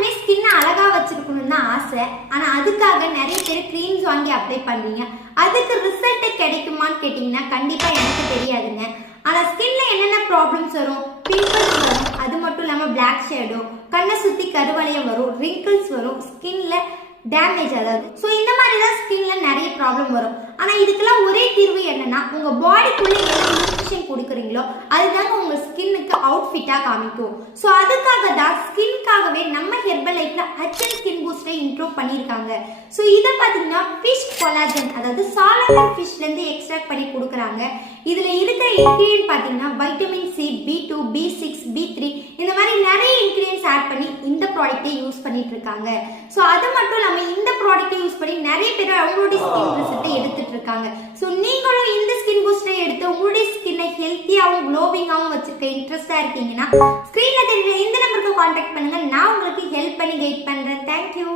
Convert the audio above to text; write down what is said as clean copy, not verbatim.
எல்லாருக்குமே ஸ்கின் அழகா வச்சிருக்கணும்னு தான் ஆசை. ஆனா அதுக்காக நிறைய பேர் க்ரீம்ஸ் வாங்கி அப்ளை பண்றீங்க. அதுக்கு ரிசல்ட் கிடைக்குமான்னு கேட்டீங்கன்னா கண்டிப்பா எனக்கு தெரியாதுங்க. ஆனா ஸ்கின்ல என்னென்ன ப்ராப்ளம்ஸ் வரும், பிம்பிள்ஸ் வரும், அது மட்டும் இல்லாம பிளாக் ஷேடோ, கண்ணை சுத்தி கருவளையம் வரும், ரிங்கிள்ஸ் வரும், ஸ்கின்ல டேமேஜ், அதாவது ஸோ இந்த மாதிரி தான் ஸ்கின்ல நிறைய ப்ராப்ளம் வரும். ஆனா இதுக்கெல்லாம் ஒரே தீர்வு என்னன்னா, உங்க பாடிக்குள்ள என்ன நியூட்ரிஷன் கொடுக்குறீங்களோ அதுதாங்க உங்க ஸ்கின்னுக்கு அவுட்ஃபிட்டா காமிக்கும். ஸோ அதுக்காக தான் ஸ்கின்காகவே நம்ம ஹெர்பல் லைஃப்ல ஹச்என் ஸ்கின் பூஸ்டரை இன்ட்ரோவ் பண்ணியிருக்காங்க. ஸோ இதை பார்த்தீங்கன்னா ஃபிஷ் கொலாஜன், அதாவது சாலமன் ஃபிஷ்ல இருந்து எக்ஸ்ட்ராக்ட் பண்ணி கொடுக்குறாங்க. இதுல இருக்கிற இன்கிரியன்ட் பார்த்தீங்கன்னா vitamin C, B2, B6, B3 இந்த மாதிரி நிறைய இன்கிரியன்ஸ் ஆட் பண்ணி இந்த ப்ராடக்ட்டை யூஸ் பண்ணிட்டு இருக்காங்க. ஸோ அது மட்டும் இல்லாம இந்த ப்ராடக்ட்டை யூஸ் பண்ணி நிறைய பேர் அவங்களுடைய ஸ்கின் ரிசல்ட்டை எடுத்துட்டு இருக்காங்க. ஸோ நீங்களும் இந்த ஸ்கின் பூஸ்டரை எடுத்து உங்களுடைய ஸ்கின்னை ஹெல்த்தியாகவும் க்ளோவிங்காகவும் வச்சிருக்க இன்ட்ரெஸ்டா இருக்கீங்கன்னா ஸ்கிரீன்ல தெரியுற இந்த நம்பருக்கு கான்டாக்ட் பண்ணுங்க. நான் உங்களுக்கு ஹெல்ப் பண்ணி கைட் பண்றேன். தேங்க்யூ.